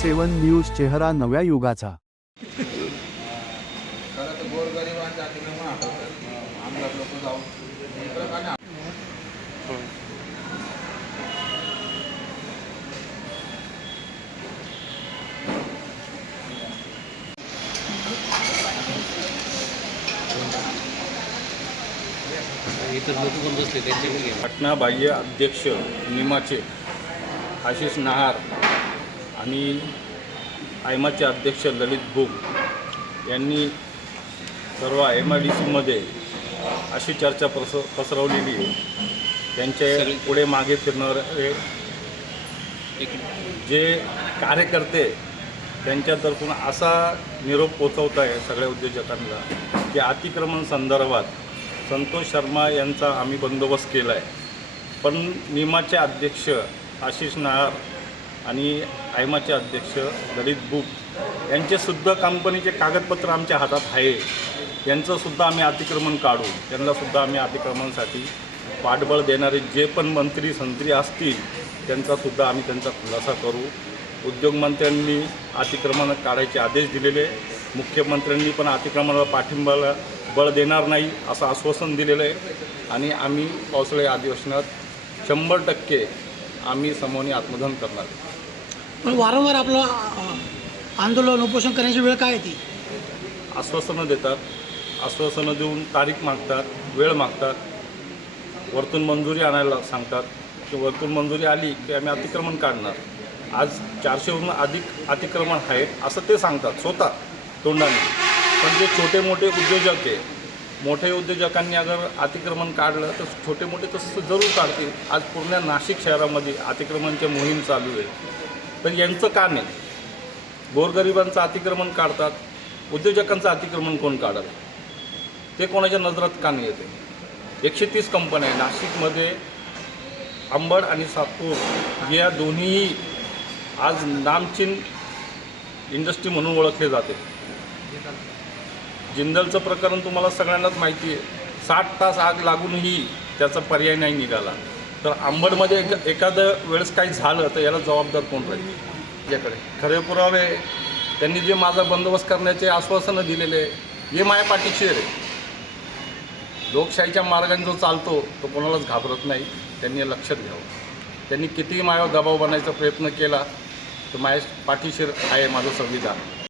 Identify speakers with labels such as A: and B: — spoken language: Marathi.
A: सेवन न्यूज चेहरा नव्या युगाचा.
B: खरं तर गोरगरिबांच्या अतिक्रमण हटवतात आमला लोक जाऊन इकडं का नाही
C: इतर लोक पण बसले त्यांच्याकडे घ्या.
D: घटना बाह्य अध्यक्ष निमाचे आशिष नहार आणि आयमाचे अध्यक्ष ललित भूम यांनी सर्व एम आय डी सीमध्ये अशी चर्चा पस पसरवलेली आहे. त्यांचे पुढे मागे फिरणारे जे कार्यकर्ते त्यांच्यातर्फून असा निरोप पोचवत आहे सगळ्या उद्योजकांना की अतिक्रमण संदर्भात संतोष शर्मा यांचा आम्ही बंदोबस्त केला आहे पण निमाचे अध्यक्ष आशिष नायर आणि आयमाचे अध्यक्ष ललित बुक यांचेसुद्धा कंपनीचे कागदपत्र आमच्या हातात आहे. यांचंसुद्धा आम्ही अतिक्रमण काढू त्यांनासुद्धा आम्ही अतिक्रमणासाठी पाठबळ देणारे जे पण मंत्री संत्री असतील त्यांचासुद्धा आम्ही त्यांचा खुलासा करू. उद्योगमंत्र्यांनी अतिक्रमण काढायचे आदेश दिलेले. मुख्यमंत्र्यांनी पण अतिक्रमणाला पाठिंबाला बळ देणार नाही असं आश्वासन दिलेलं आहे. आणि आम्ही पावसाळी अधिवेशनात शंभर टक्के आम्ही समोनी आत्मदहन करणार.
E: पण वारंवार आपलं आंदोलन उपोषण करण्याची वेळ काय येते
D: आश्वासनं देतात. आश्वासनं देऊन तारीख मागतात वेळ मागतात. वरतून मंजुरी आणायला सांगतात. की वरतून मंजुरी आली की आम्ही अतिक्रमण काढणार. आज चारशेहून अधिक अतिक्रमण आहे असं ते सांगतात स्वतः तोंडाने. पण जे छोटे मोठे उद्योजक आहे मोठ्या उद्योजकांनी अगर अतिक्रमण काढलं तर छोटे मोठे तसं जरूर काढतील. आज पूर्ण नाशिक शहरामध्ये अतिक्रमणची मोहीम चालू आहे. तर यांचं का नाही? गोरगरिबांचं अतिक्रमण काढतात. उद्योजकांचं अतिक्रमण कोण काढत ते कोणाच्या नजरात का नाही येते? एकशे तीस कंपन्या आहे. नाशिकमध्ये अंबड आणि सातपूर या दोन्हीही आज नामचीन इंडस्ट्री म्हणून ओळखले जाते. जिंदलचं प्रकरण तुम्हाला सगळ्यांनाच माहिती आहे. साठ तास आग लागूनही त्याचा पर्याय नाही निघाला. तर आंबडमध्ये एक एखादं वेळेस काही झालं तर याला जबाबदार कोण राहील? याकडे. खरे पुरावे त्यांनी जे माझा बंदोबस्त करण्याचे आश्वासनं दिलेले हे माया पाठीशी आहे. लोकशाहीच्या मार्गाने जो चालतो तो कोणालाच घाबरत नाही. त्यांनी लक्षात घ्यावं. त्यांनी कितीही मायावर दबाव बनायचा प्रयत्न केला तर माझ्या पाठीशीर आहे माझं संविधान.